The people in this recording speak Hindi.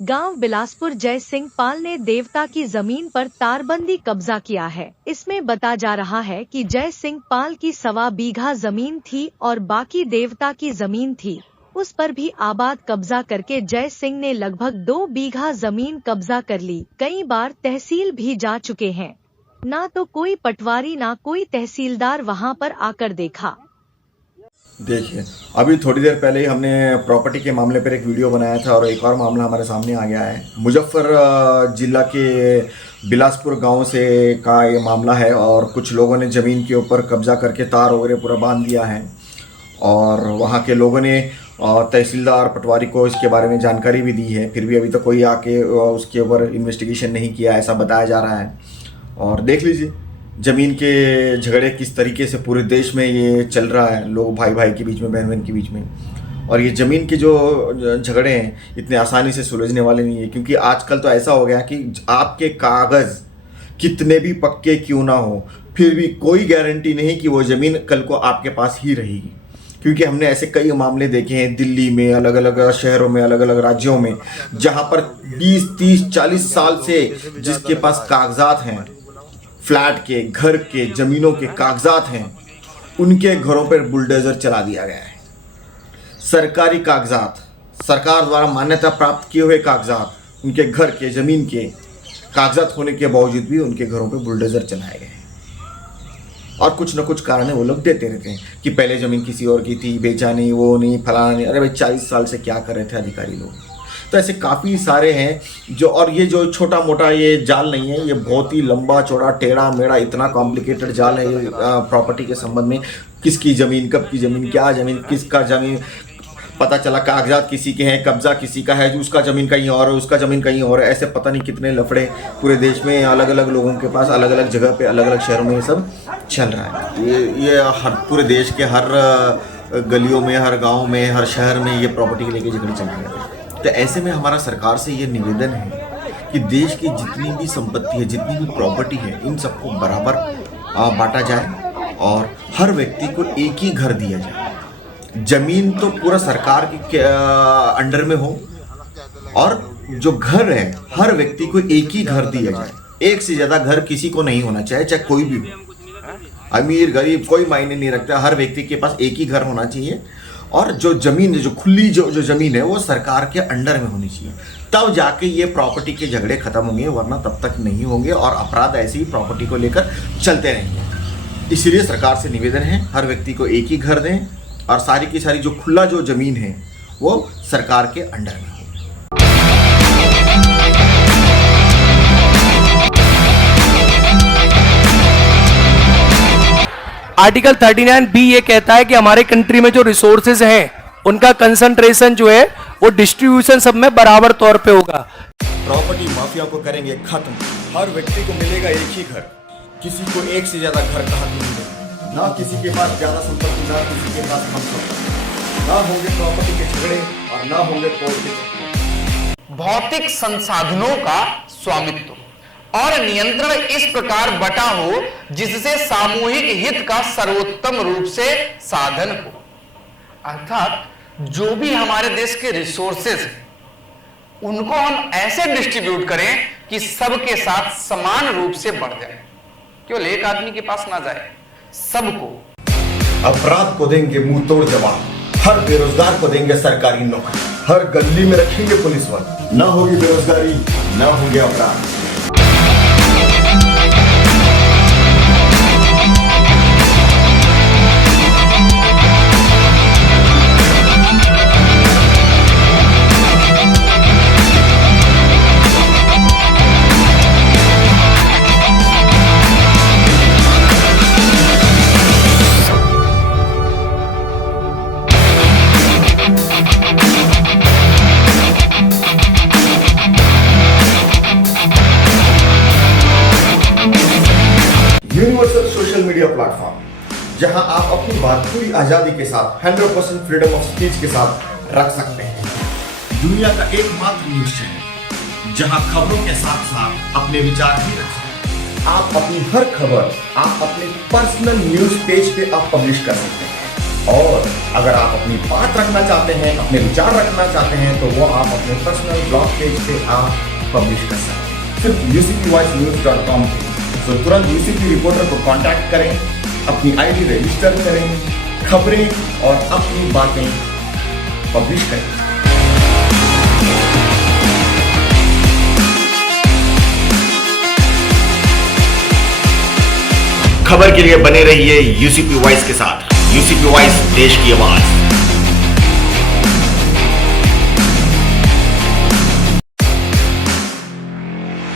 गांव बिलासपुर जय सिंह पाल ने देवता की जमीन पर तारबंदी कब्जा किया है। इसमें बता जा रहा है कि जय सिंह पाल की 1.25 बीघा जमीन थी और बाकी देवता की जमीन थी। उस पर भी आबाद कब्जा करके जय सिंह ने लगभग 2 बीघा जमीन कब्जा कर ली। कई बार तहसील भी जा चुके हैं, ना तो कोई पटवारी ना कोई तहसीलदार वहां पर आकर देखा। देखिए, अभी थोड़ी देर पहले ही हमने प्रॉपर्टी के मामले पर एक वीडियो बनाया था और एक और मामला हमारे सामने आ गया है। मुजफ्फर जिला के बिलासपुर गांव से का ये मामला है और कुछ लोगों ने ज़मीन के ऊपर कब्जा करके तार वगैरह पूरा बांध दिया है और वहां के लोगों ने तहसीलदार पटवारी को इसके बारे में जानकारी भी दी है, फिर भी अभी तक कोई आके उसके ऊपर इन्वेस्टिगेशन नहीं किया, ऐसा बताया जा रहा है। और देख लीजिए ज़मीन के झगड़े किस तरीके से पूरे देश में ये चल रहा है, लोग भाई भाई के बीच में, बहन बहन के बीच में। और ये ज़मीन के जो झगड़े हैं इतने आसानी से सुलझने वाले नहीं है, क्योंकि आजकल तो ऐसा हो गया कि आपके कागज़ कितने भी पक्के क्यों ना हो, फिर भी कोई गारंटी नहीं कि वो ज़मीन कल को आपके पास ही रहेगी। क्योंकि हमने ऐसे कई मामले देखे हैं दिल्ली में, अलग अलग शहरों में, अलग अलग राज्यों में, जहाँ पर 20, 30, 40 साल से जिसके पास कागजात हैं, फ्लैट के, घर के, ज़मीनों के कागजात हैं, उनके घरों पर बुलडोज़र चला दिया गया है। सरकारी कागजात, सरकार द्वारा मान्यता प्राप्त किए हुए कागजात, उनके घर के, ज़मीन के कागजात होने के बावजूद भी उनके घरों पे बुलडोज़र चलाए गए हैं। और कुछ न कुछ कारण वो लोग देते रहते हैं कि पहले ज़मीन किसी और की थी, बेचा नहीं, वो नहीं, फलाना नहीं। अरे भाई 40 साल से क्या कर रहे थे अधिकारी लोग? तो ऐसे काफ़ी सारे हैं जो, और ये जो छोटा मोटा ये जाल नहीं है, ये बहुत ही लंबा चौड़ा टेढ़ा मेढ़ा इतना कॉम्प्लिकेटेड जाल है ये प्रॉपर्टी के संबंध में। किसकी ज़मीन, कब की ज़मीन, क्या ज़मीन, किसका ज़मीन, पता चला कागजात किसी के हैं, कब्जा किसी का है, उसका ज़मीन कहीं और है, उसका ज़मीन कहीं और है। ऐसे पता नहीं कितने लफड़े पूरे देश में अलग अलग लोगों के पास, अलग अलग जगह पे, अलग अलग शहरों में ये सब चल रहा है। ये हर पूरे देश के हर गलियों में, हर गाँव में, हर शहर में ये प्रॉपर्टी के लेके झगड़े चल रहे हैं। तो ऐसे में हमारा सरकार से ये निवेदन है कि देश की जितनी भी संपत्ति है, जितनी भी प्रॉपर्टी है, इन सबको बराबर बांटा जाए और हर व्यक्ति को एक ही घर दिया जाए। जमीन तो पूरा सरकार के अंडर में हो और जो घर है हर व्यक्ति को एक ही घर दिया जाए। एक से ज़्यादा घर किसी को नहीं होना चाहिए, चाहे कोई भी हो, अमीर गरीब कोई मायने नहीं रखता। हर व्यक्ति के पास एक ही घर होना चाहिए और जो ज़मीन है, जो खुली जो ज़मीन है, वो सरकार के अंडर में होनी चाहिए। तब जाके ये प्रॉपर्टी के झगड़े खत्म होंगे, वरना तब तक नहीं होंगे और अपराध ऐसे ही प्रॉपर्टी को लेकर चलते रहेंगे। इसलिए सरकार से निवेदन है हर व्यक्ति को एक ही घर दें और सारी की सारी जो खुला जो ज़मीन है वो सरकार के अंडर में हो। आर्टिकल 39B ये कहता है कि हमारे कंट्री में जो रिसोर्सेज हैं उनका कंसंट्रेशन जो है वो डिस्ट्रीब्यूशन सब में बराबर तौर पे होगा। प्रॉपर्टी माफिया को करेंगे खत्म, हर व्यक्ति को मिलेगा एक ही घर, किसी को एक से ज्यादा घर कहाँ नहीं मिलेगा, ना किसी के पास ज्यादा संपत्ति, ना किसी के पास कम संपत्ति, ना होंगे प्रॉपर्टी के झगड़े और ना होंगे कोर्ट के। भौतिक संसाधनों का स्वामित्व और नियंत्रण इस प्रकार बटा हो जिससे सामूहिक हित का सर्वोत्तम रूप से साधन हो। अर्थात जो भी हमारे देश के रिसोर्सेज हैं उनको हम ऐसे डिस्ट्रीब्यूट करें कि सबके साथ समान रूप से बढ़ जाए, केवल एक आदमी के पास ना जाए, सबको। अपराध को देंगे मुंह तोड़ जवाब, हर बेरोजगार को देंगे सरकारी नौकरी, हर गली में रखेंगे पुलिस वाले, ना होगी बेरोजगारी, ना होंगे अपराध। यूनिवर्सल सोशल मीडिया प्लेटफॉर्म, जहां आप अपनी बात पूरी आजादी के साथ 100% फ्रीडम ऑफ स्पीच के साथ रख सकते हैं। दुनिया का एकमात्र न्यूज चैनल जहां खबरों के साथ साथ अपने विचार भी रख सकते हैं। आप अपनी हर खबर आप अपने पर्सनल न्यूज पेज पे आप पब्लिश कर सकते हैं। और अगर आप अपनी बात रखना चाहते हैं, अपने विचार रखना चाहते हैं, तो वो आप अपने पर्सनल ब्लॉग पेज पे आप पब्लिश कर सकते हैं, सिर्फ UCPvoicenews.com पे। तो तुरंत UCP रिपोर्टर को कांटेक्ट करें, अपनी ID रजिस्टर करें, खबरें और अपनी बातें पब्लिश करें। खबर के लिए बने रहिए UCP वॉइस के साथ। UCP वॉइस, देश की आवाज।